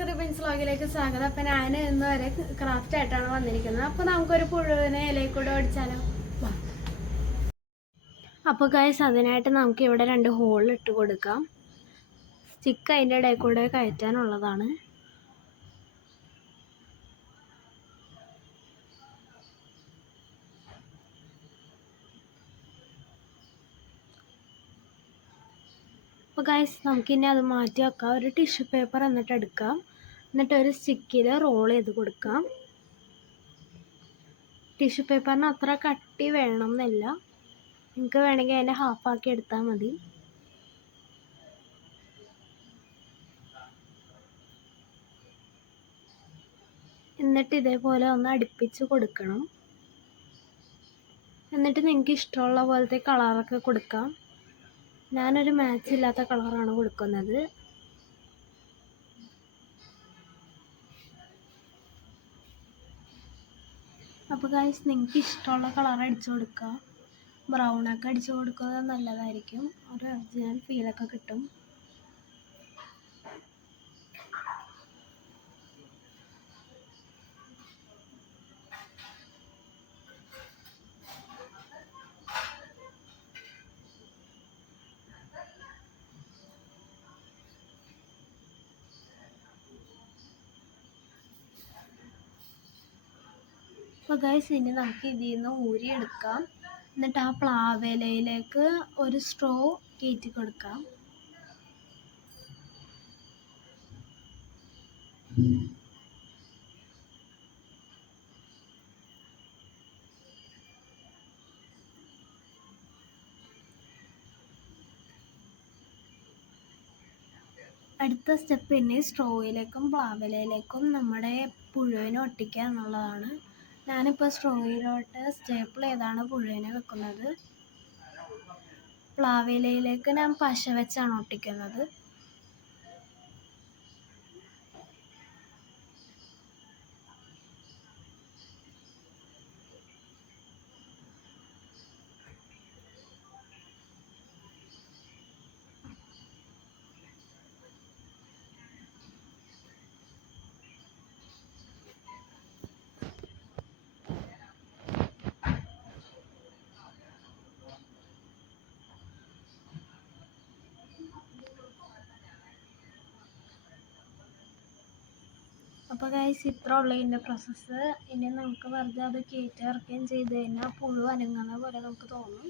എല്ലാവർക്കും റിബൻസ് വ്ലോഗിലേക്ക് സ്വാഗതം. അപ്പം ഞാൻ ഇന്ന് വരെ ക്രാഫ്റ്റ് ആയിട്ടാണ് വന്നിരിക്കുന്നത്. അപ്പോൾ നമുക്കൊരു പുഴുവിനെ ഇലയിൽ കൂടെ ഓടിച്ചാലോ? അപ്പോൾ ഗൈസ്, അതിനായിട്ട് നമുക്ക് ഇവിടെ 2 ഹോൾ ഇട്ട് കൊടുക്കാം. സ്റ്റിക്ക് അതിൻ്റെ ഇടയിൽ കൂടെ കയറ്റാനുള്ളതാണ്. അപ്പോൾ ഗൈസ്, നമുക്കിനി അത് മാറ്റി വെക്കാം. ഒരു ടിഷ്യൂ പേപ്പർ എന്നിട്ട് എടുക്കാം. എന്നിട്ട് ഒരു സ്റ്റിക്കിൽ റോൾ ചെയ്ത് കൊടുക്കാം. ടിഷ്യൂ പേപ്പറിന് അത്ര കട്ടി വേണം എന്നില്ല, നിങ്ങൾക്ക് വേണമെങ്കിൽ അതിൻ്റെ ഹാഫാക്കി എടുത്താൽ മതി. എന്നിട്ട് ഇതേപോലെ ഒന്ന് അടുപ്പിച്ച് കൊടുക്കണം. എന്നിട്ട് നിങ്ങൾക്ക് ഇഷ്ടമുള്ള പോലത്തെ കളറൊക്കെ കൊടുക്കാം. ഞാനൊരു മാച്ച് ഇല്ലാത്ത കളറാണ് കൊടുക്കുന്നത്. അപ്പോൾ ഗൈസ്, നിങ്ങൾക്ക് ഇഷ്ടമുള്ള കളർ അടിച്ചു കൊടുക്കുക. ബ്രൗണൊക്കെ അടിച്ചു കൊടുക്കുന്നത് നല്ലതായിരിക്കും, ഒരു ഒറിജിനൽ ഫീലൊക്കെ കിട്ടും. അപ്പോൾ ഗൈസ്, ഇനി നമുക്ക് ഇതിൽ നിന്ന് ഊരിയെടുക്കാം. എന്നിട്ട് ആ പ്ലാവിലയിലേക്ക് ഒരു സ്ട്രോ കയറ്റി കൊടുക്കാം. അടുത്ത സ്റ്റെപ്പ് ഇനി സ്ട്രോയിലേക്കും പ്ലാവിലയിലേക്കും നമ്മുടെ പുഴുവിനെ ഒട്ടിക്കുക എന്നുള്ളതാണ്. ഞാനിപ്പോൾ സ്ട്രോയിലോട്ട് സ്റ്റേപ്പിൾ ചെയ്താണ് പുഴുവിനെ വെക്കുന്നത്. പ്ലാവിലയിലേക്ക് ഞാൻ പശ വെച്ചാണ് ഒട്ടിക്കുന്നത്. അപ്പോൾ ഗൈസ്, ഇത്ര ഉള്ള ഇതിൻ്റെ പ്രോസസ്സ്. ഇനി നമുക്ക് വെറുതെ അത് കയറ്റി ഇറക്കുകയും ചെയ്ത് കഴിഞ്ഞാൽ പുഴു അനങ്ങുന്ന പോലെ നമുക്ക് തോന്നും.